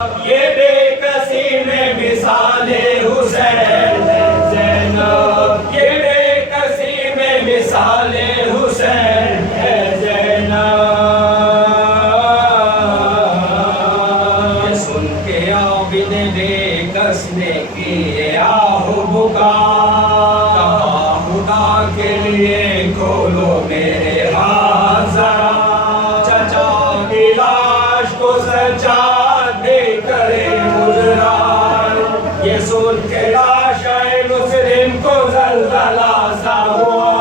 یہ بے کسی میں مثال حسین ہے زینب، یہ بے کسی میں مثال حسین ہے زینب۔ یہ سن کے عابد بے کس نے کیے آہ بکا، کہا خدا کے لیے کھولو میرے ہاتھ ذرا، چچا کی لاش کو سجاد کرے گزران۔ یہ سن کے لاشِ مسلم کو زلزلہ سا ہوا،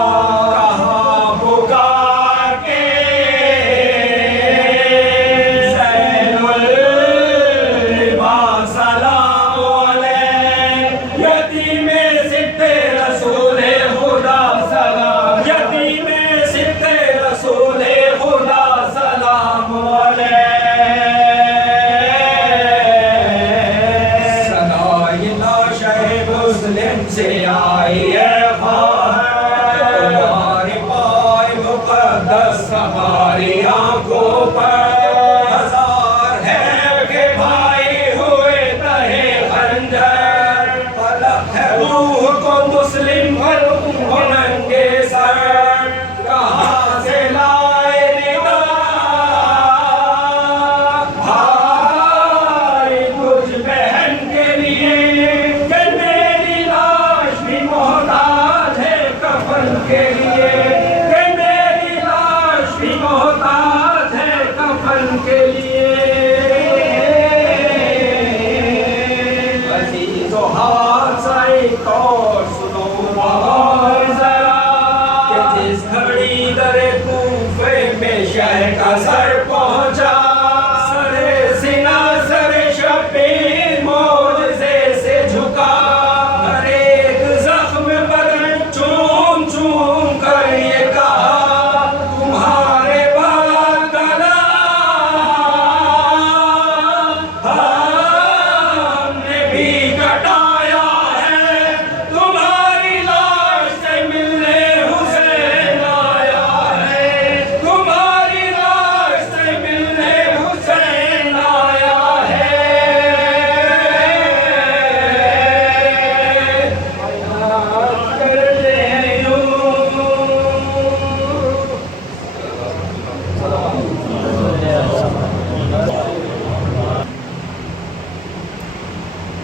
کہا پکار کے زین العباد سلام علیہ، یتیم صدق رسول خدا سلام، یتیم صدق رسول خدا سلام علیہ۔ مسلم سے آئی ہے خواہر، تمہارے پائے مقدس ہماری آنکھوں پر، ہزار ہے کہ بھائی ہوئے تہے خنجر، طلب ہے روح کو مسلم کو ننگے سر، کہاں سے لائے ندا بھائی کچھ بہن کے لیے، کے لیے کہ میری لاش بھی محتاج ہے کفن کے لیے۔ عزیز و حادثہ ایک اور سنو بغور ذرا، کہ جس گھڑی در کوفے میں شہ کا سر پہنچا، سر سینہ سر شبیر معجزے سے جھکا، ہر ایک زخم بدن چوم چوم کر یہ کہا، تمہارے بعد گلا ہم نے بھی کٹایا ہے، تمہاری لاش سے ملنے حسین آیا ہے، تمہاری لاش سے ملنے حسین آیا ہے۔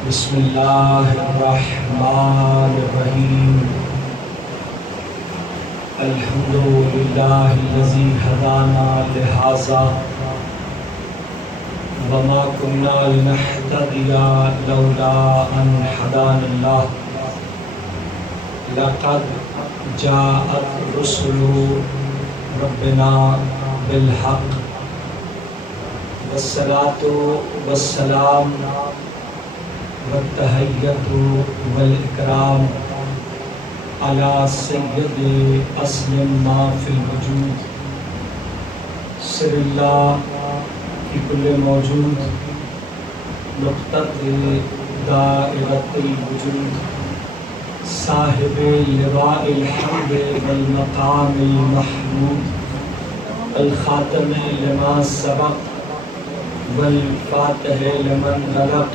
بسم اللہ الرحمن الرحیم، الحمدللہ الذی ہدانا لہذا وما كنا لنهتدي لولا ان هدانا الله، لقد جاءت رسل ربنا بالحق، والصلاة والسلام والتحیۃ والاکرام علی سید اسلم ما فی الوجود، سر اللہ کی کل موجود، نقطۃ دائرۃ الوجود، صاحب لواء الحمد والمقام المحمود، الخاتم لما سبق والفاتح لمن غلق،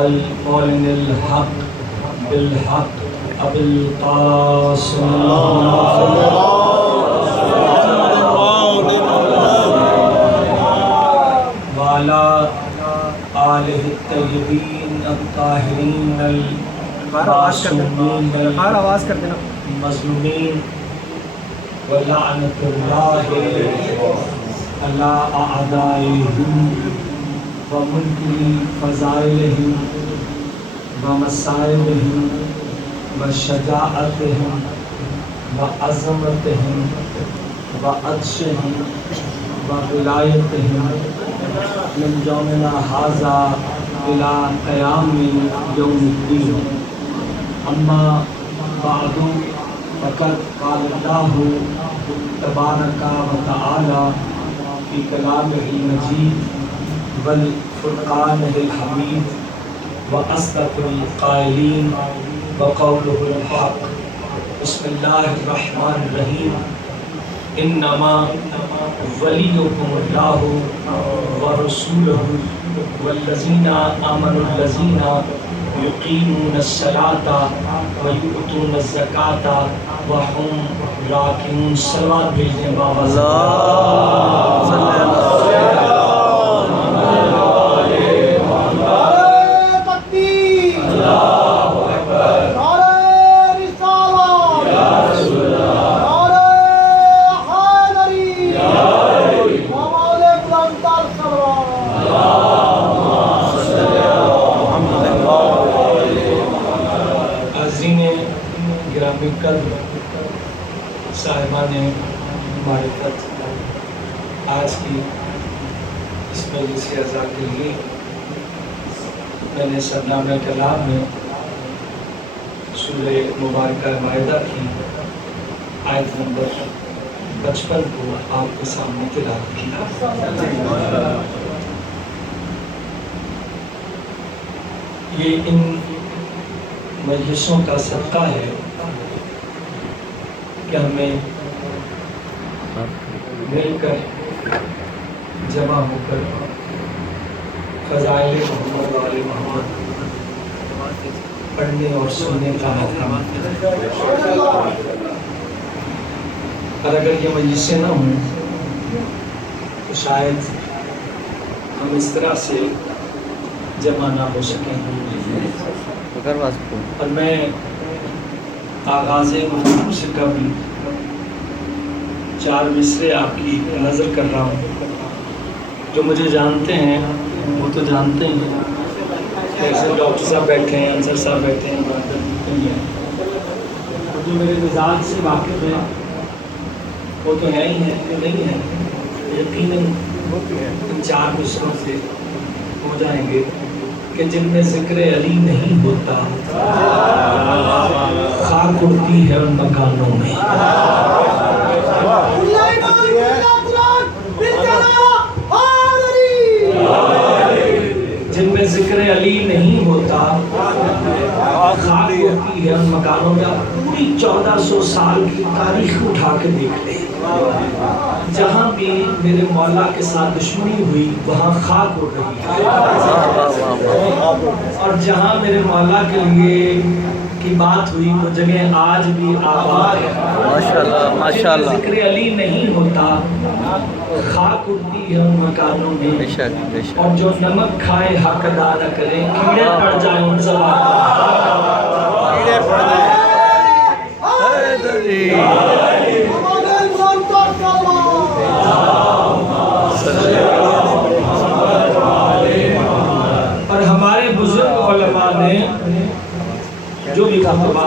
المعلن الحق بالحق ابو القاسم وعلى آلہ الطیبین الطاہرین المعصومین المظلومین، ولعنۃ اللہ علی اعدائہم ومنکر فضائلہم ومصائبہم وشجاعتہم وعظمتہم وعطشہم وولایتہم من یومنا ھذا الی قیام یوم الدین، اما بعد فقد قال اللہ تبارک و تعالی فی کلامہ المجید والفرقانہ الحمید، وأصدق القائلین وقولہ الحق۔ بسم اللہ الرحمن الرحیم، انما ولیکم اللہ ورسولہ والذین آمنوا الذین یقیمون الصلاۃ ویؤتون الزکاۃ وهم راکعون. صلوات بھیجیں بابا. اللہ صلی اللہ صاحبان معرفت، آج کی اس مجلس اعزاز کے لیے میں نے سرنامہ کلام میں سورہ مبارکہ مائدہ کی آیت نمبر 55 کو آپ کے سامنے تلاوت کیا. یہ ان مجلسوں کا صدقہ ہے کہ ہمیں مل کر جمع ہو کر فضائل محمد و آل محمد پڑھنے اور سننے کا موقع ملتا ہے. اور اگر یہ مجلسیں نہ ہوں تو شاید ہم اس طرح سے جمع نہ ہو سکیں. اور میں آغاز گفتگو سے قبل 4 مصرے آپ کی نظر کر رہا ہوں. جو مجھے جانتے ہیں وہ تو جانتے ہیں، جیسے ڈاکٹر صاحب بیٹھے ہیں، انصر صاحب بیٹھے ہیں، جو میرے مزاج سے واقف ہیں وہ تو ہے ہی ہیں کہ نہیں ہیں. یقیناً ان 4 مصروں سے ہو جائیں گے کہ جن میں ذکر علی نہیں ہوتا خاک اڑتی ہے ان مکانوں میں. جن میں ذکر علی نہیں ہوتا خاک اڑتی ہے ان مکانوں میں. پوری 1400 سال کی تاریخ اٹھا کے دیکھ لیں، جہاں بھی میرے مولا کے ساتھ دشمنی ہوئی وہاں خاک اڑ رہی ہے، اور جہاں میرے مولا کے لیے کی بات ہوئی وہ جگہ آج بھی آباد ہے. ماشاءاللہ ماشاءاللہ. ذکر علی نہیں ہوتا خاک اڑتی ہے ان مکانوں میں، بے شک بے شک. اور جو نمک کھائے حق ادا نہ کریں کیڑے پڑ جائیں ان زبانوں. کیڑے پڑ جائیں. اور ہمارے بزرگ علماء نے جو بھی خطبہ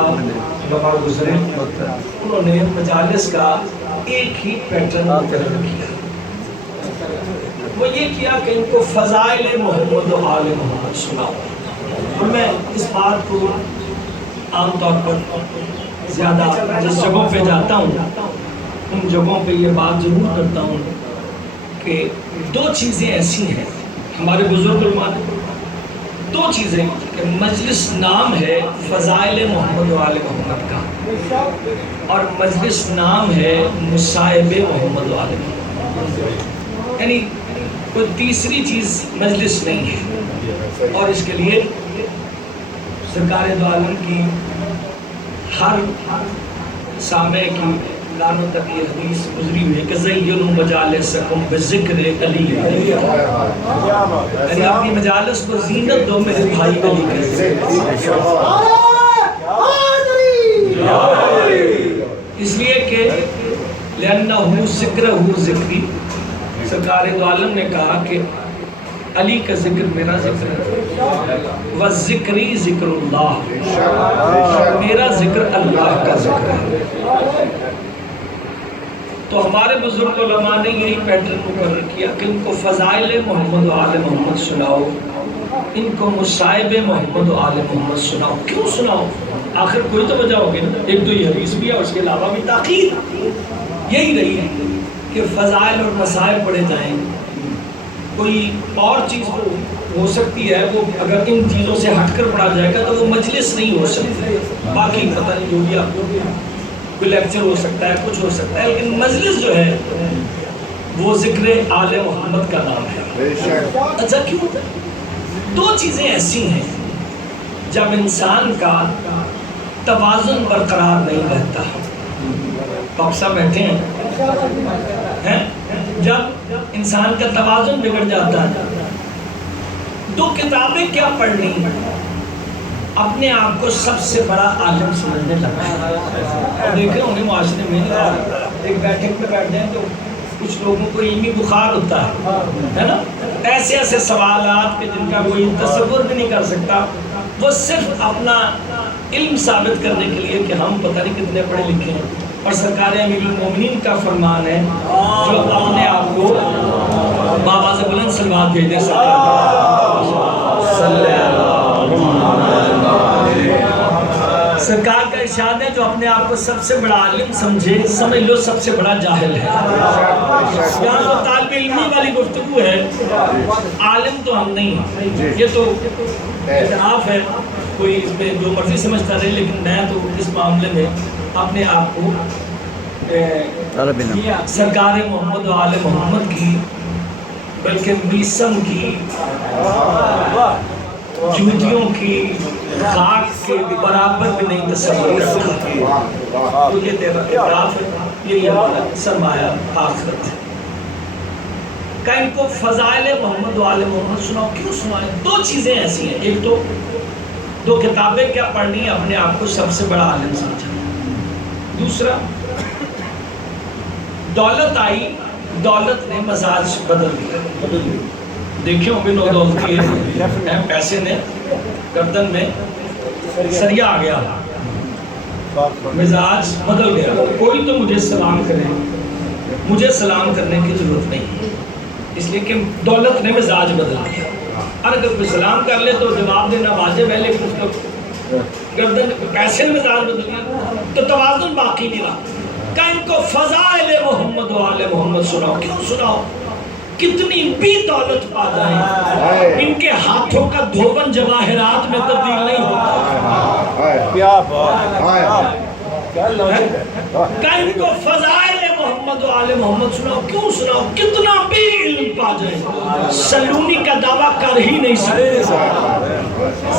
گزرے انہوں نے مجالس کا ایک ہی پیٹرن مقرر کیا. وہ یہ کیا کہ ان کو فضائل محمد و آل محمد سناؤ. اور میں اس بات کو عام طور پر زیادہ جس جگہوں پہ جاتا ہوں ان جگہوں پہ یہ بات ضرور کرتا ہوں کہ 2 چیزیں ایسی ہیں ہمارے بزرگ علماء نے، 2 چیزیں کہ مجلس نام ہے فضائل محمد و آل محمد کا، اور مجلس نام ہے مصائب محمد و آل محمد. یعنی کوئی تیسری چیز مجلس نہیں ہے. اور اس کے لیے سرکار دو عالم کی ہر سامع کی کانوں تک یہ حدیث گزری ہوئی ہے کہ زینوا مجالسکم بذکر علی. یعنی اپنی مجالس کو زینت دو میرے بھائی علی کے. اس لیے کہ لأنہ ذکرہ ذکری، سرکار دو عالم نے کہا کہ علی کا ذکر میرا ذکر ہے، وَالذِّکْرِ ذکر اللہ، میرا ذکر اللہ کا ذکر ہے. تو ہمارے بزرگ علماء نے یہی پیٹرن مقرر کیا کہ ان کو فضائل محمد و آل محمد سناؤ، ان کو مصائب محمد و آل محمد سناؤ. کیوں سناؤ؟ آخر کوئی تو وجہ ہوگی نا. ایک تو یہ حدیث بھی ہے، اس کے علاوہ بھی تاخیر یہی رہی ہے کہ فضائل اور مصائب پڑھے جائیں. کوئی اور چیز ہو سکتی ہے، وہ اگر ان چیزوں سے ہٹ کر پڑھا جائے گا تو وہ مجلس نہیں ہو سکتی. باقی پتہ نہیں جو بھی آپ کو کوئی لیکچر ہو سکتا ہے، کچھ ہو سکتا ہے، لیکن مجلس جو ہے وہ ذکر آل محمد کا نام ہے. اچھا کیوں؟ دو چیزیں ایسی ہیں جب انسان کا توازن برقرار نہیں رہتا. ڈاکٹر صاحب بیٹھے ہیں. جب انسان کا توازن بگڑ جاتا ہے. دو کتابیں کیا پڑھنی؟ اپنے آپ کو سب سے بڑا عالم سمجھنے لگا. اور دیکھ رہے ہوں گے معاشرے میں ایک بیٹھک میں بیٹھ جائیں تو کچھ لوگوں کو علمی بخار ہوتا ہے نا، ایسے ایسے سوالات کہ جن کا کوئی تصور بھی نہیں کر سکتا. وہ صرف اپنا علم ثابت کرنے کے لیے کہ ہم پتہ نہیں کتنے پڑھے لکھے ہیں. اور سرکار امیر المومنین کا فرمان ہے جو اپنے آپ کو بابا سے بلند صلوات بھیجے. سرکار کا ارشاد ہے جو اپنے آپ کو سب سے بڑا عالم سمجھے سمجھ لو سب سے بڑا جاہل ہے. یہاں تو طالب علمی والی گفتگو ہے، عالم تو ہم نہیں ہیں. یہ تو اعتراف ہے، کوئی اس پہ جو مرضی سمجھتا رہے، لیکن میں تو اس معاملے میں اپنے آپ کو سرکار محمد و آل محمد کی بلکہ میسم کی جوتیوں کی خاک کے برابر بھی نہیں تصور کرتا. تو یہ تیرا اعتراف ہے، یہی ہمارا سرمایہ آخرت ہے. کہ ان کو فضائل محمد و آل محمد سناؤ. کیوں سنائے؟ دو چیزیں ایسی ہیں. ایک تو دو کتابیں کیا پڑھنی، اپنے آپ کو سب سے بڑا عالم سمجھنا. دوسرا دولت آئی، دولت نے مزاج بدل دیا. دیکھیں ہوں گے نو دولتی ہے، پیسے نے گردن میں سریا آ گیا، مزاج بدل گیا. کوئی تو مجھے سلام کرے، مجھے سلام کرنے کی ضرورت نہیں، اس لیے کہ دولت نے مزاج بدل دیا. اور اگر کوئی سلام کر لے تو جواب دینا واجب ہے، لیکن اس کو گردن پیسے نے مزاج بدل دیا تو توازن باقی نہیں رہا. کہ ان کو فضائل محمد و آل محمد سناؤ. کیوں سناؤ؟ کتنی بھی دولت پا جائیں، ان کے ہاتھوں کا دھوبن جواہرات میں تبدیل نہیں ہوتا. کہ ان کو فضائل محمد و آل محمد سناؤ. کیوں سناؤ؟ کتنا بھی علم پا جائیں، سلونی کا دعویٰ کر ہی نہیں سکتے.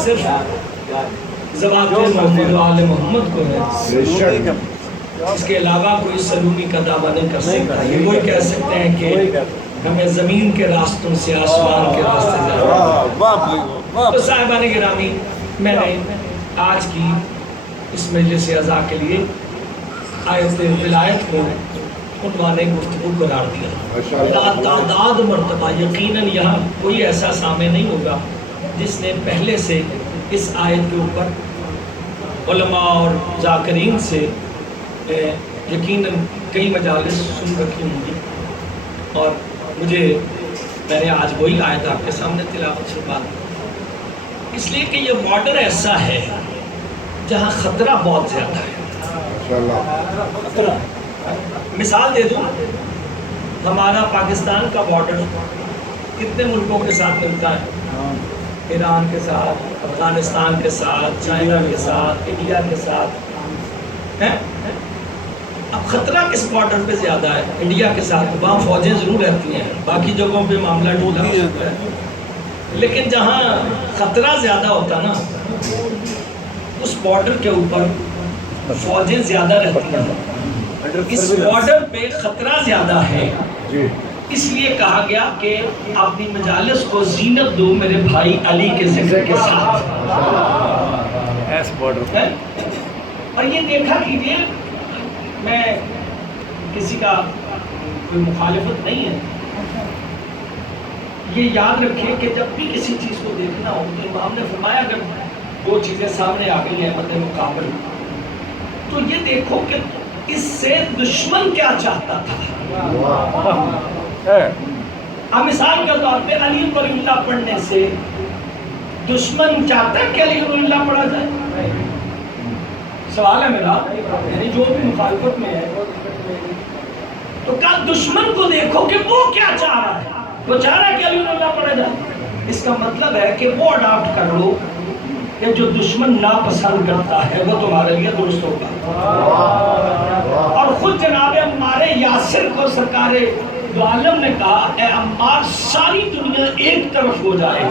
صرف ذوات محمد و آل محمد کو ہے، اس کے علاوہ کوئی سلونی کا دعویٰ نہیں کر سکتا. یہ وہی کہہ سکتے ہیں کہ ہمیں زمین کے راستوں سے آسمان کے راستے جانا. تو صاحبان گرامی، میں نے آج کی اس مجلس عزا کے لیے آیت ولایت کو عنوان گفتگو قرار دیا. تعداد مرتبہ یقیناً یہاں کوئی ایسا سامع نہیں ہوگا جس نے پہلے سے اس آیت کے اوپر علماء اور ذاکرین سے یقیناً کئی مجالس سن رکھی ہوں گی. اور میں نے آج وہی آیت آپ کے سامنے تلاوت فرما دی، اس لیے کہ یہ بارڈر ایسا ہے جہاں خطرہ بہت زیادہ ہے. مثال دے دوں، ہمارا پاکستان کا بارڈر کتنے ملکوں کے ساتھ ملتا ہے؟ ایران کے ساتھ، افغانستان کے ساتھ، چائنا کے ساتھ، انڈیا کے ساتھ ہے. اب خطرہ کس بارڈر پہ زیادہ ہے؟ انڈیا کے ساتھ. وہاں فوجیں ضرور رہتی ہیں، باقی جگہوں پہ معاملہ ڈھیلا ہو سکتا ہے، لیکن جہاں خطرہ زیادہ ہوتا نا اس بارڈر کے اوپر فوجیں زیادہ رہتی ہیں. اس بارڈر پہ خطرہ زیادہ ہے، اس لیے کہا گیا کہ اپنی مجالس کو زینت دو میرے بھائی علی کے ذکر کے ساتھ. اور یہ دیکھا کیجیے، میں کسی کا کوئی مخالفت نہیں ہے، یہ یاد رکھیں کہ جب بھی کسی چیز کو دیکھنا ہو تو امام نے فرمایا اگر دو چیزیں سامنے آ گئی ہیں مد مقابل، تو یہ دیکھو کہ اس سے دشمن کیا چاہتا تھا. اب مثال کے طور پہ علی ولی اللہ پڑھنے سے دشمن چاہتا ہے کہ علی ولی اللہ پڑھا جائے. سوال ہے میرا، یعنی جو بھی مخالفت میں ہے تو کیا دشمن کو دیکھو کہ وہ کیا چاہ رہا ہے. وہ چاہ رہا ہے کہ علی ولی اللہ پڑھا جائے. اس کا مطلب ہے کہ وہ اڈاپٹ کر لو کہ جو دشمن ناپسند کرتا ہے وہ تمہارے لیے درست ہوگا. اور خود جناب عمار یاسر کو سرکار تو عالم نے کہا اے عمار ساری دنیا ایک طرف ہو جائے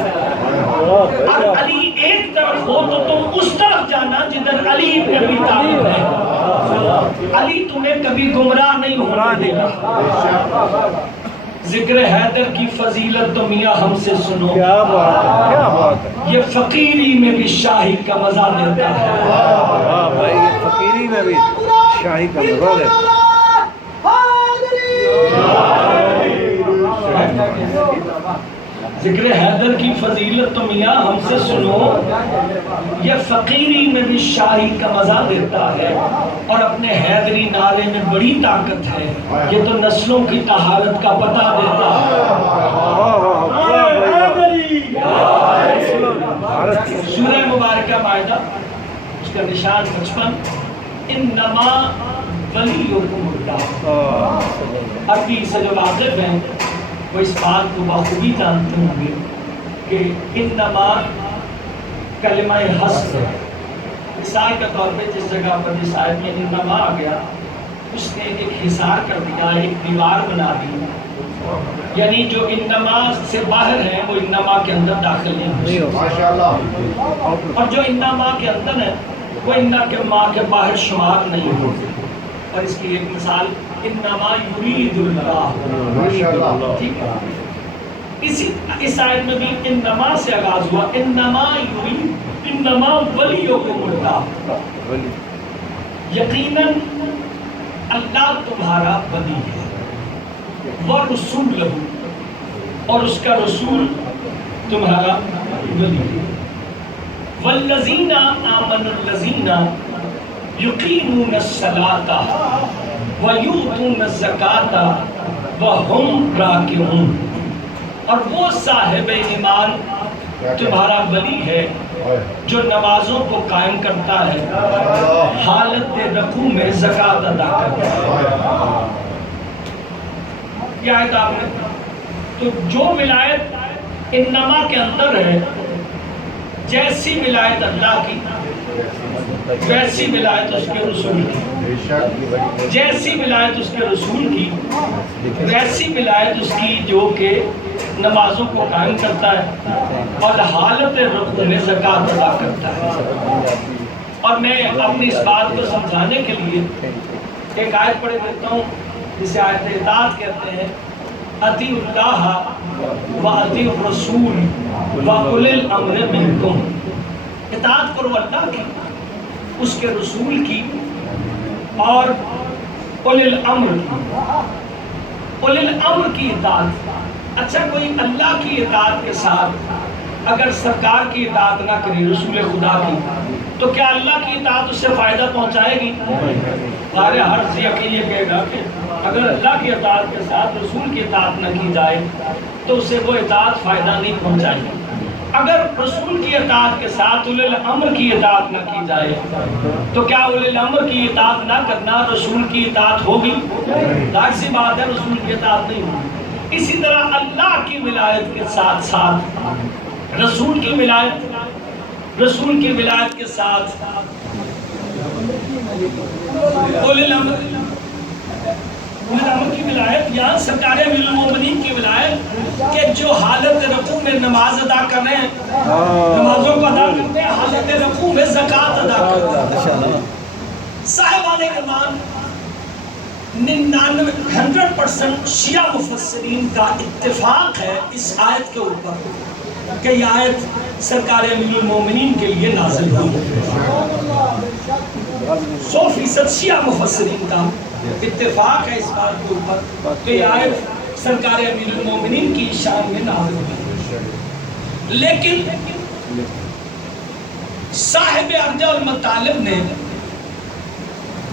اور علی ایک طرف ہو تو تم اس طرف جانا جدھر علی ابن ابی طالب ہے، علی تمہیں کبھی گمراہ نہیں ہونے دے گا۔ ذکر حیدر کی فضیلت تو میاں ہم سے سنو، کیا بات ہے، کیا بات ہے، یہ فقیری میں بھی شاہی کا مزہ دیتا ہے۔ واہ بھائی، یہ فقیری میں بھی شاہی کا مزہ ہے۔ ذکر حیدر کی فضیلت تو میاں ہم سے سنو، یہ فقیری میں بھی شاہی کا مزہ دیتا ہے، اور اپنے حیدری نعرے میں بڑی طاقت ہے، یہ تو نسلوں کی طہارت کا پتہ دیتا ہے۔ سورہ مبارکہ مائدہ اس کا نشان 55، انما ولیکم اللہ۔ عربی سے جو واقف ہیں وہ اس بات کو بخوبی جانتے ہوں گے کہ انما کلمہ حصر مثال کے طور پہ جس جگہ پر جس آیت میں انما آ گیا اس نے ایک حصار کر دیا، ایک دیوار بنا دی، یعنی جو انما سے باہر ہیں وہ انما کے اندر داخل نہیں ہو سکتے، اور جو انما کے اندر ہے وہ انما کے باہر شمار نہیں ہو سکتے۔ اور اس کی ایک مثال انما یرید اللہ، ٹھیک ہے، اس آیت میں بھی انما سے آغاز ہوا، انما یرید، انما ولیکم اللہ، یقیناً اللہ تمہارا ولی ہے، وَرُسُولُهُ، اور اس کا رسول تمہارا ولی ہے، وَالَّذِينَ آمَنُوا الَّذِينَ يُقِيمُونَ الصَّلَاةَ وَيُؤْتُونَ الزَّكَاةَ وَهُمْ رَاكِعُونَ، اور وہ صاحب ایمان تمہارا ولی ہے جو نمازوں کو قائم کرتا ہے، حالت رکوع میں زکوٰۃ ادا کرتا ہے۔ کیا ہے آپ نے تو جو ولایت انما کے اندر ہے، جیسی ولایت اللہ کی ویسی ولایت اس کے رسول کی، جیسی ولایت اس کے رسول کی ویسی ولایت اس کی جو کہ نمازوں کو قائم کرتا ہے اور حالت رکوع میں زکوٰۃ ادا کرتا ہے۔ اور میں اپنی اس بات کو سمجھانے کے لیے ایک آیت پڑھ دیتا ہوں جسے آیت اطاعت کہتے ہیں، اطیعوا اللہ و اطیعوا الرسول و اولی الامر منکم، اطاعت کرو اللہ کی، اس کے رسول کی اور اولی الامر کی۔ اولی الامر کی اطاعت، اچھا کوئی اللہ کی اطاعت کے ساتھ اگر سرکار کی اطاعت نہ کرے، رسول خدا کی، تو کیا اللہ کی اطاعت اس سے فائدہ پہنچائے گی؟ سارے ہر ذکی یہ کہے گا کہ اگر اللہ کی اطاعت کے ساتھ رسول کی اطاعت نہ کی جائے تو اسے وہ اطاعت فائدہ نہیں پہنچائے گی۔ اگر رسول کی اطاعت کے ساتھ اولی الامر کی اطاعت نہ کی جائے تو کیا اولی الامر کی اطاعت نہ کرنا رسول کی اطاعت ہوگی؟ ظاہر سی بات ہے رسول کی اطاعت نہیں ہوگی۔ اسی طرح اللہ کی ولایت کے ساتھ ساتھ رسول کی ولایت کے ساتھ اولی الامر کی ولایت یا سرکار امیر المومنین کی ولایت کہ جو حالت رکوع میں نماز ادا کر رہے ہیں، نمازوں کو ادا کرتے ہیں، حالت رکوع میں زکوٰۃ ادا کرتے ہیں۔ صاحبان کرام 100% شیعہ مفسرین کا اتفاق ہے اس آیت کے اوپر کہ یہ آیت سرکار امیر المومنین کے لیے نازل ہوئی۔ 100% شیعہ مفسرین کا اتفاق ہے اس بات کے اوپر کہ یہ آیت سرکار امیر المومنین کی شان میں نازل ہوئی۔ لیکن صاحب ارجاء المطالب نے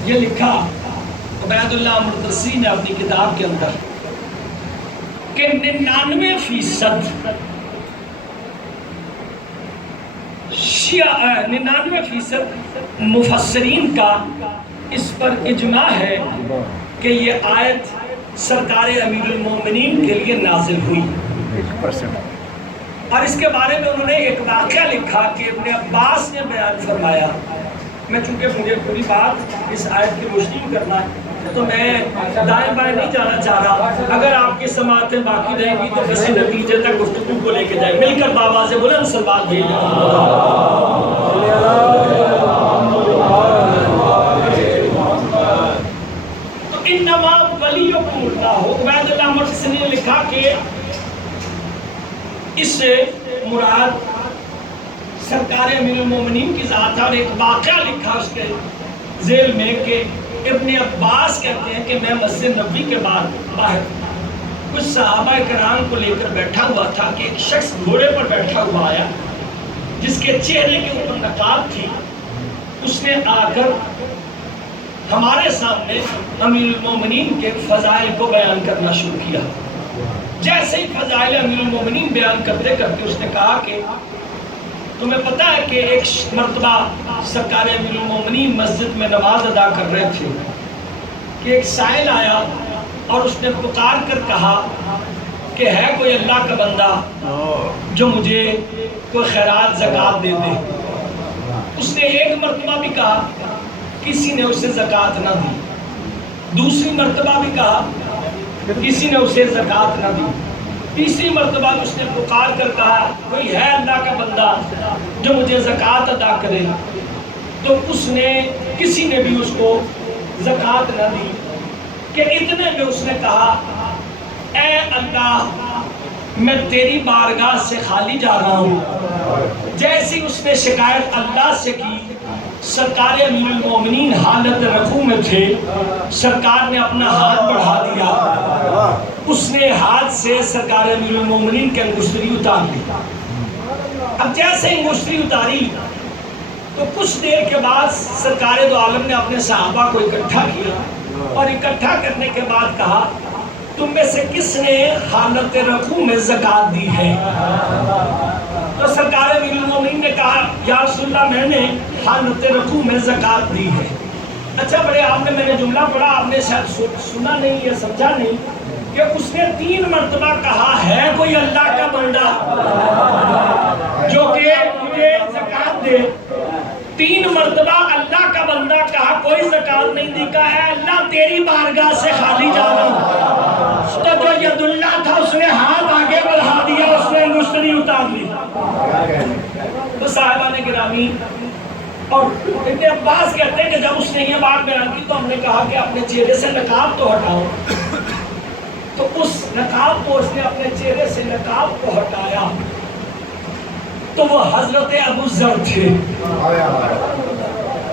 یہ لکھا، عبید اللہ مرتسی نے اپنی کتاب کے اندر، کہ 99% شیعہ 99% مفسرین کا اس پر اجماع ہے کہ یہ آیت سرکار امیر المومنین کے لیے نازل ہوئی۔ اور اس کے بارے میں انہوں نے ایک واقعہ لکھا کہ ابن عباس نے بیان فرمایا، میں چونکہ مجھے پوری بات اس آیت کی روشنی میں کرنا ہے تو میں دائیں بائیں نہیں جانا چاہ رہا. اگر آپ کی سماعتیں باقی رہیں گی تو کسی نتیجے تک گفتگو کو لے کے جائیں. مل کر بابا سے بلند صلوات بھیجیں. تو انما ولیکم اللہ. عبید اللہ مرسی نے لکھا کہ اس سے مراد سرکار امیر المومنین کی ذات ہے. اور ایک واقعہ لکھا اس کے ذیل میں کہ ابن عباس کہتے ہیں کہ میں مسجد نبوی کے باہر کچھ صحابہ کرام کو لے کر بیٹھا ہوا تھا کہ ایک شخص گھوڑے پر بیٹھا ہوا آیا جس کے چہرے کے اوپر نقاب تھی. اس نے آ کر ہمارے سامنے امیر المومنین کے فضائل کو بیان کرنا شروع کیا. جیسے ہی فضائل امیر المومنین بیان کرتے کرتے اس نے کہا کہ تمہیں پتہ ہے کہ ایک مرتبہ سرکار امیر المومنین مسجد میں نماز ادا کر رہے تھے کہ ایک سائل آیا اور اس نے پکار کر کہا کہ ہے کوئی اللہ کا بندہ جو مجھے کوئی خیرات زکوٰۃ دے دے. اس نے ایک مرتبہ بھی کہا, کسی نے اسے زکوٰۃ نہ دی. دوسری مرتبہ بھی کہا, کسی نے اسے زکوٰۃ نہ دی. تیسری مرتبہ اس نے پکار کر کہا کوئی ہے اللہ کا بندہ جو مجھے زکوٰۃ ادا کرے. تو اس نے کسی نے بھی اس کو زکوٰۃ نہ دی کہ اتنے میں اس نے کہا اے اللہ میں تیری بارگاہ سے خالی جا رہا ہوں. جیسی اس نے شکایت اللہ سے کی, سرکار امیر المومنین حالت رکوع میں تھے, سرکار نے اپنا ہاتھ بڑھا دیا. اس نے ہاتھ سے سرکار امیر المومنین کی انگشتری اتار لی. اب جیسے انگشتری اتاری تو کچھ دیر کے بعد سرکار دو عالم نے اپنے صحابہ کو اکٹھا کیا اور اکٹھا کرنے کے بعد کہا تم میں سے کس نے حالت رکوع میں زکوٰۃ دی ہے؟ تو سرکار امیر المومنین نے کہا یا رسول اللہ میں نے حالت رکوع میں زکوٰۃ دی ہے. اچھا بڑے آپ نے میں نے جملہ پڑھا, آپ نے شاید سنا نہیں یا سمجھا نہیں کہ اس نے 3 مرتبہ کہا ہے کوئی اللہ کا بندہ جو کہ مجھے زکوٰۃ دے. 3 مرتبہ اللہ کا بندہ کہا, کوئی زکوٰۃ نہیں دی. کہا ہے اللہ تیری بارگاہ سے خالی جا رہا ہوں. تو جو ید اللہ تھا اس نے ہاتھ آگے بڑھا دیا, اس نے انگشتری اتار لی. تو صاحبان گرامی اور ابن عباس کہتے ہیں کہ جب اس نے یہ بات بیان کی تو ہم نے کہا کہ اپنے چہرے سے نقاب تو ہٹاؤ. تو اس نقاب کو اس نے اپنے چہرے سے نقاب کو ہٹایا تو وہ حضرت ابو ذر تھے.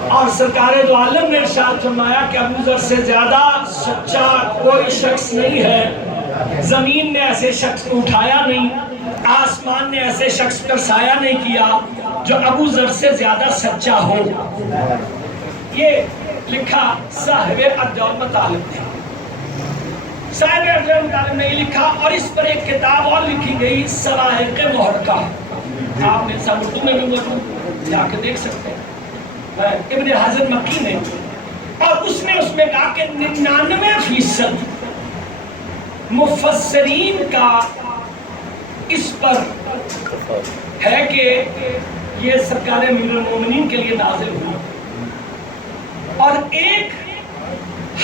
اور سرکار دو عالم نے ارشاد فرمایا کہ ابو ذر سے زیادہ سچا کوئی شخص نہیں ہے. زمین نے ایسے شخص کو اٹھایا نہیں, آسمان نے ایسے شخص پر سایہ نہیں کیا جو ابو ذر سے زیادہ سچا ہو. یہ لکھا صاحب ارجاء المطالب نے. صاحب ارجاء المطالب نے یہ لکھا اور اس پر ایک کتاب اور لکھی گئی سوائق محرقہ. آپ نے سب اردو میں بھی موجود جا کے دیکھ سکتے ہیں, ابن حجر مکی نے. اور اس نے اس میں کہا کہ 99% مفسرین کا اس پر ہے کہ یہ سرکار امیر المومنین کے لیے نازل ہوئی. اور ایک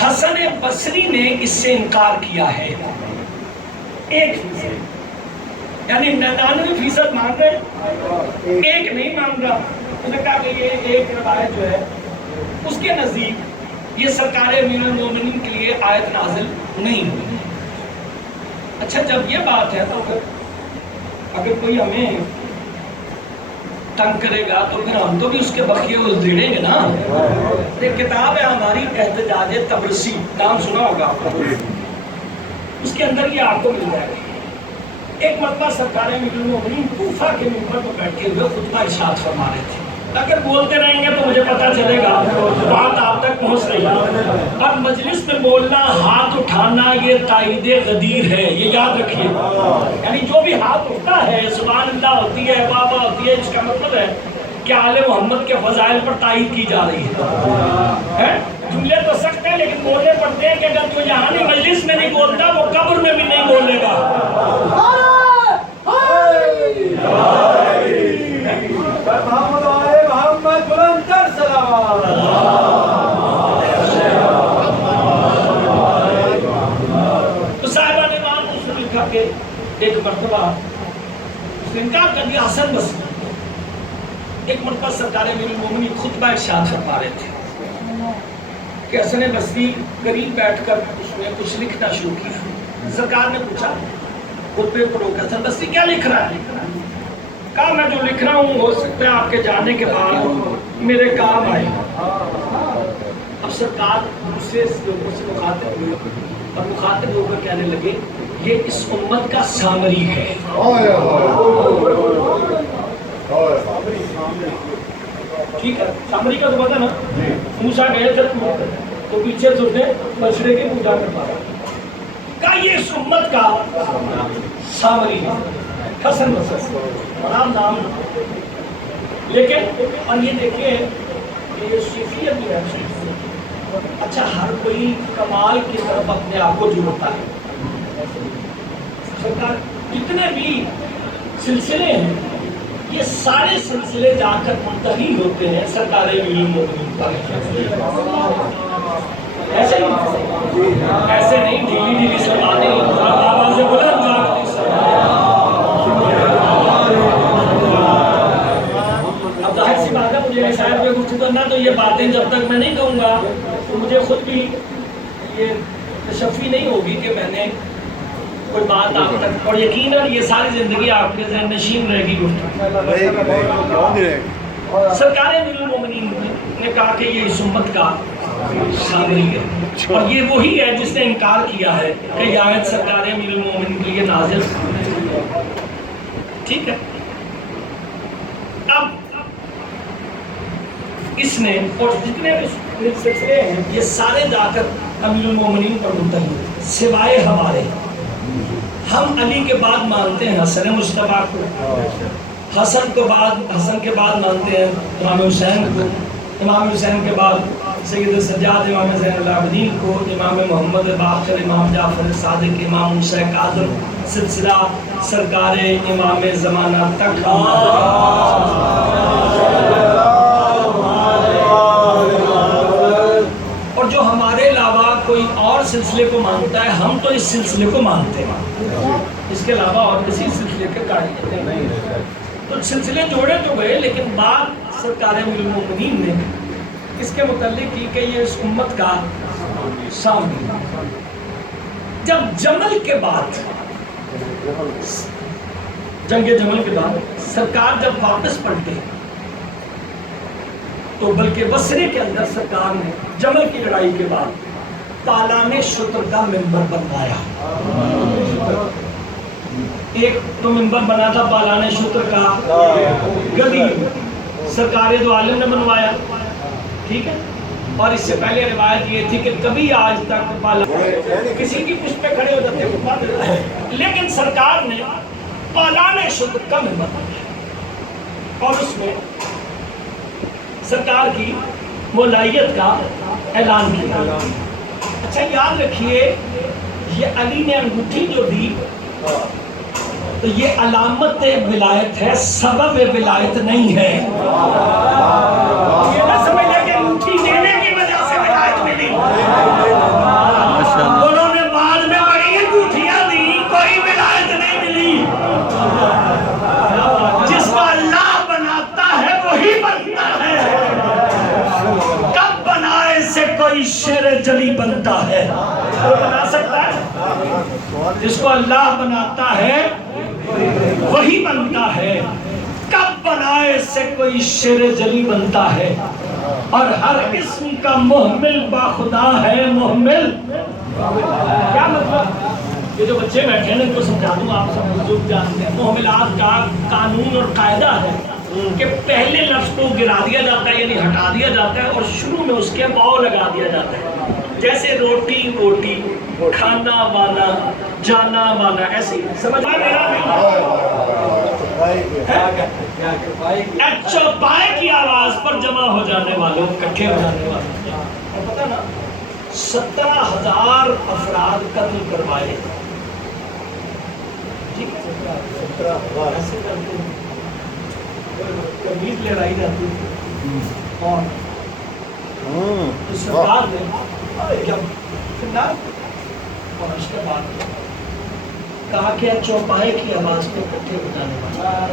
حسن بصری نے اس سے انکار کیا ہے. 1% یعنی 99% مان رہے, ایک نہیں مان رہا. اس نے کہا کہ یہ ایک روایت جو ہے اس کے نزدیک یہ سرکار امیر المومنین کے لیے آیت نازل نہیں ہوئی. اچھا جب یہ بات ہے تو اگر کوئی ہمیں تنگ کرے گا تو پھر ہم تو بھی اس کے بقیے ادھیڑیں گے نا. ایک کتاب ہے ہماری احتجاج تبرسی, نام سنا ہوگا, اس کے اندر یہ آپ کو مل جائے گا. ایک مرتبہ سرکار امیر المومنین کوفہ کے منبر پر بیٹھے ہوئے خطبہ ارشاد فرما رہے تھے. اگر بولتے رہیں گے تو مجھے پتا چلے گا بات آپ تک پہنچ رہی ہے. اور مجلس میں بولنا, ہاتھ اٹھانا یہ تائید غدیر ہے, یہ یاد رکھیے. یعنی جو بھی ہاتھ اٹھتا ہے سبحان اللہ ہوتی ہے, بابا ہوتی ہے, اس کا مطلب ہے کہ آل محمد کے فضائل پر تائید کی جا رہی ہے. جملے تو سخت ہیں لیکن بولنے پڑتے ہیں کہ اگر جو یہاں نہیں مجلس میں نہیں بولتا وہ قبر میں بھی نہیں بولے گا. محمد بلند تر صلوات. ایک مرتبہ اس نے انکار کر دیا حسن بصری۔ ایک مرتبہ سرکار امیر المومنین خطبہ ارشاد فرما رہے تھے کہ حسن بصری قریب بیٹھ کر اس نے کچھ لکھنا شروع کیا۔ سرکار نے پوچھا خطبے کو روک حسن بصری کیا لکھ رہا ہے؟ کہا میں جو لکھ رہا ہوں ہو سکتا ہے آپ کے جانے کے بعد میرے کام آئے۔ اب سرکار دوسرے لوگوں سے مخاطب ہوئے اور مخاطب ہو کر کہنے لگے یہ اس امت کا سامری ہے۔ ٹھیک ہے، سامری کا تو پتہ نا، موسیٰ گئے تھے تو پیچھے سے اس نے بچڑے کی پوجا کرتا کہا یہ اس امت کا سامری ہے، حسن بصری بڑا نام۔ لیکن اور یہ دیکھیں یہ صوفیت بھی ہے۔ اچھا ہر کوئی کمال کی طرف اپنے آپ کو جوڑتا ہے۔ سرکار جتنے بھی سلسلے ہیں یہ سارے سلسلے جا کر منتہی ہوتے ہیں سرکار امیر المومنین پر۔ ایسے نہیں ڈھیلی ڈھیلی سلطانی آواز بلند جاتی سلطانی۔ اب ظاہر سی بات ہے مجھے شاید پہ کچھ کرنا تو یہ باتیں جب تک میں نہیں کہوں گا تو مجھے خود بھی یہ تشفی نہیں ہوگی کہ میں نے کوئی بات آپ تک، اور یقیناً یہ ساری زندگی آپ کے ذہن نشین رہے گی گفتگو۔ سرکار امیر المومنین نے کہا کہ یہ اس امت کا سامری ہے، اور یہ وہی ہے جس نے انکار کیا ہے کہ یہ آیت سرکار امیر المومنین کے لیے نازل۔ ٹھیک ہے، اب اس نے اور جتنے بھی سلسلے ہیں یہ سارے جا کر امیر المومنین پر منتہی ہوئے، سوائے ہمارے۔ ہم علی کے بعد مانتے ہیں حسن مصطفیٰ کو، حسن کے بعد مانتے ہیں امام حسین کو، امام حسین کے بعد سید سجاد امام زین العابدین کو، امام محمد باقر، امام جعفر صادق، امام موسیٰ کاظم، سلسلہ سرکار امام زمانہ تک۔ اور جو ہمارے علاوہ کوئی اور سلسلے کو مانتا ہے ہم تو اس سلسلے کو مانتے ہیں، اس کے علاوہ اور کسی سلسلے کے قائل نہیں۔ تو سلسلے جوڑے تو گئے لیکن بات سرکار امیر المومنین نے اس کے متعلق کی کہ یہ اس امت کا سامری۔ جب جمل کے بعد جنگ جمل کے بعد سرکار جب واپس پلٹے تو بلکہ بصرے کے اندر سرکار نے جمل کی لڑائی کے بعد پالان شتر کا منبر بنوایا۔ ایک تو منبر بنا تھا پالان شتر کا گدی سرکار دو عالم نے بنوایا، ٹھیک ہے، اور اس سے پہلے روایت یہ تھی کہ کبھی آج تک کسی کی پشت پہ کھڑے ہو جاتے ہیں، لیکن سرکار نے پالان شتر کا منبر بنایا اور اس میں سرکار کی مولائیت کا اعلان کیا۔ اچھا یاد رکھیے یہ علی نے انگوٹھی جو دی تو یہ علامت ولایت ہے، سبب ولایت نہیں ہے۔ یہ نہ سمجھ لے کہ انگوٹھی دینے کی وجہ سے ولایت ملی، انہوں نے بعد میں بڑی انگوٹھیاں دی، کوئی ولایت نہیں ملی۔ جس کو اللہ بناتا ہے وہی بنتا ہے، کب بنائے سے کوئی شیر جلی بنتا ہے؟ کوئی بنا سکتا ہے؟ جس کو اللہ بناتا ہے وہی بنتا ہے، کب بنائے سے کوئی شیر جلی بنتا ہے، اور ہر اسم کا محمل با خدا ہے محمل۔ کیا مطلب؟ یہ جو بچے بیٹھے ہیں ان کو سمجھا دوں، آپ سب بزرگ جانتے ہیں محملات کا قانون اور قاعدہ ہے کہ پہلے لفظ کو گرا دیا جاتا ہے یعنی ہٹا دیا جاتا ہے اور شروع میں اس کے واو لگا دیا جاتا ہے، جیسے روٹی روٹی، کھانا وانا، جانا وانا، ایسی سمجھ چوپائے کی آواز پر جمع ہو جانے والوں، اکٹھے ہو جانے والوں، اور پتہ نا 17,000 افراد قتل کروائے، ٹھیک ہے، 17,000 ایسے کرتے ہیں، کمیز لہرائی جاتی ہے، اور تو سرکار نے جب اور اس کے بعد کہا کہ چوپائے کی آواز پہ پٹھے بتانے والا.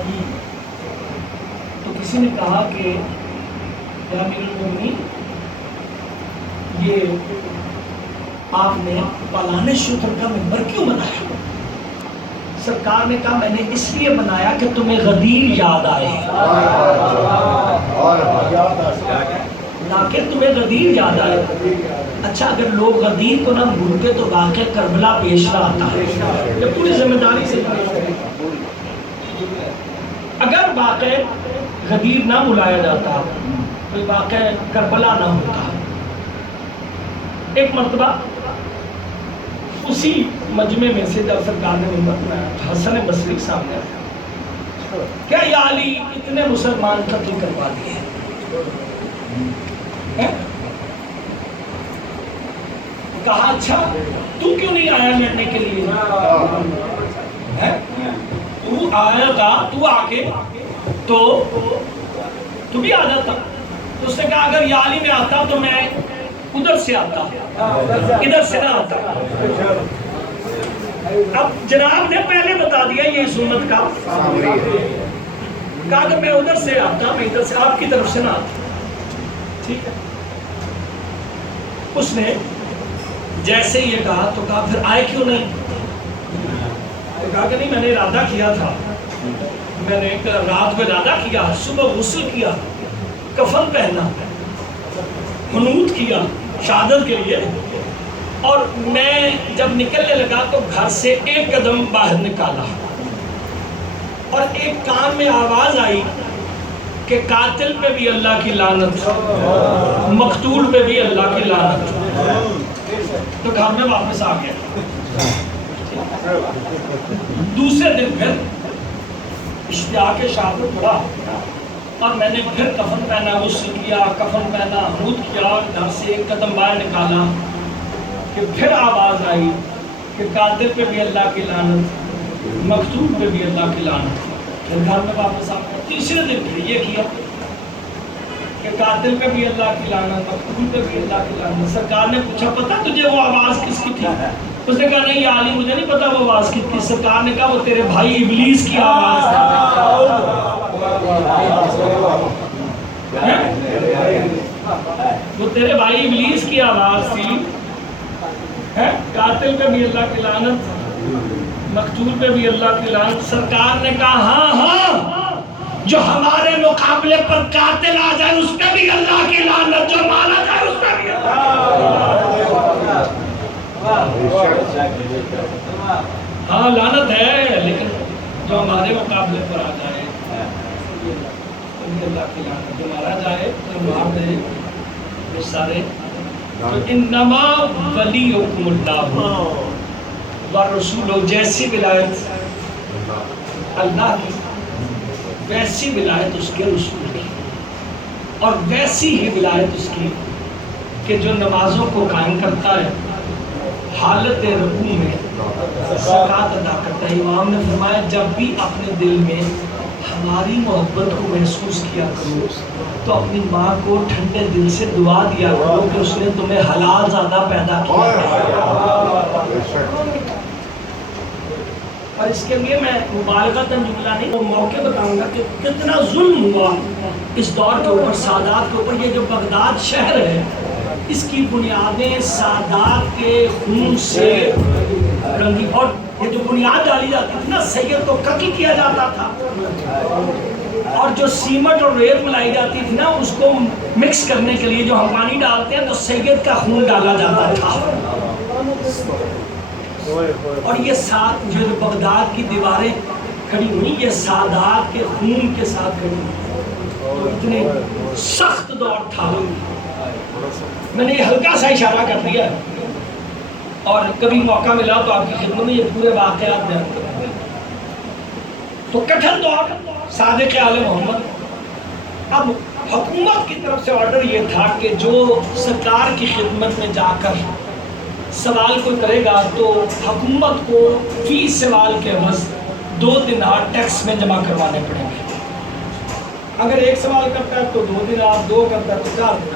تو کسی نے کہا کہ یا امیر المومنین یہ آپ نے پالانے شتر کا منبر کیوں بنایا؟ سرکار نے کہا میں نے اس لیے بنایا کہ تمہیں غدیر یاد آئے، تاکہ تمہیں غدیر یاد آئے. اچھا اگر لوگ غدیر کو نہ بھولتے تو واقع کربلا پیش نہ آتا ہے. یہ پوری ذمہ داری سے اگر واقع غدیر نہ بلایا جاتا تو واقع کربلا نہ ہوتا. ایک مرتبہ اسی مجمع میں سے جب سرکار نے منبر بنایا حسن بصری سامنے آیا، کیا یا علی اتنے مسلمان قتل کروا دیے ہیں؟ کہا اچھا تو کیوں نہیں آیا لڑنے کے لیے؟ تو آیا تھا، تو آ کے تو بھی آ جاتا. تو اس نے کہا اگر یا علی میں آتا تو میں ادھر سے آتا، ادھر سے نہ آتا. اب جناب نے پہلے بتا دیا یہ سنت کا، کہا کہ میں ادھر سے آتا، میں ادھر سے، آپ کی طرف سے نہ آتا. ٹھیک ہے. اس نے جیسے یہ کہا تو کہا پھر آئے کیوں نہیں؟ کہا کہ نہیں میں نے ارادہ کیا تھا، میں نے رات میں ارادہ کیا، صبح غسل کیا، کفن پہنا، حنوط کیا شہادت کے لیے، اور میں جب نکلنے لگا تو گھر سے ایک قدم باہر نکالا اور ایک کان میں آواز آئی کہ قاتل پہ بھی اللہ کی لعنت، مقتول پہ بھی اللہ کی لعنت. تو گھر میں واپس آ گیا. دوسرے دن پھر اشتیاق شہادت پڑھا اور میں نے پھر کفن پہنا، غسل کیا، کفن پہنا، حنوط کیا، گھر سے ایک قدم باہر نکالا کہ پھر آواز آئی کہ قاتل پہ بھی اللہ کی لعنت، مقتول پہ بھی اللہ کی لعنت. پھر گھر میں واپس آ گیا. تیسرے دن پھر یہ کیا کہ قاتل پہ بھی اللہ کی لعنت، مقتول پہ بھی اللہ کی لعنت. سرکار نے پوچھا پتہ تجھے وہ آواز کس کی تھی؟ اس نے کہا نہیں یا علی مجھے نہیں پتا وہ آواز کس کی. سرکار نے کہا وہ تیرے بھائی ابلیس کی آواز وہ تیرے بھائی ابلیس کی آواز تھی. قاتل پہ بھی اللہ کی لعنت، مقتول پہ بھی اللہ کی لعنت. سرکار نے کہا ہاں ہاں جو ہمارے مقابلے پر قاتل آ جائے اس پہ بھی اللہ کی لعنت، جو مارا جائے اس پہ بھی ہاں لعنت ہے، لیکن جو ہمارے مقابلے پر آ جائے اللہ کی لعنت، جو مارا جائے جو مار دے وہ سارے. تو انما ولیکم اللہ والرسول، جیسی ولایت اللہ کی ویسی ولایت اس کے رسول کی، اور ویسی ہی ولایت اس کی کہ جو نمازوں کو قائم کرتا ہے، حالت رکوع میں زکوٰۃ ادا کرتا ہے. امام نے فرمایا جب بھی اپنے دل میں ہماری محبت کو محسوس کیا کرو تو اپنی ماں کو ٹھنڈے دل سے دعا دیا کرو کہ اس نے تمہیں حلال زیادہ پیدا کیا. اور اس کے لیے میں مبالغتاً جملہ نہیں، وہ موقع بتاؤں گا کہ کتنا ظلم ہوا اس دور کے اوپر، سادات کے اوپر. یہ جو بغداد شہر ہے اس کی بنیادیں سادات کے خون سے رنگی، اور یہ جو بنیاد ڈالی جاتی تھی نا سید کو قتل کیا جاتا تھا، اور جو سیمنٹ اور ریت ملائی جاتی تھی نا اس کو مکس کرنے کے لیے جو ہم پانی ڈالتے ہیں تو سید کا خون ڈالا جاتا تھا. اور یہ سات جو بغداد کی دیواریں کھڑی ہوئی یہ سادات کے خون کے ساتھ کھڑی ہوئی. اتنے سخت دور تھا. میں نے یہ ہلکا سا اشارہ کر دیا اور کبھی موقع ملا تو آپ کی خدمت میں یہ پورے واقعات بیان کروں گا. تو کٹھن دور صادق آل محمد. اب حکومت کی طرف سے آرڈر یہ تھا کہ جو سرکار کی خدمت میں جا کر سوال کوئی کرے گا تو حکومت کو فی سوال کے عوض 2 دینار ٹیکس میں جمع کروانے پڑیں گے. اگر ایک سوال کرتا ہے تو 2 دینار، 2 کرتا ہے تو 4.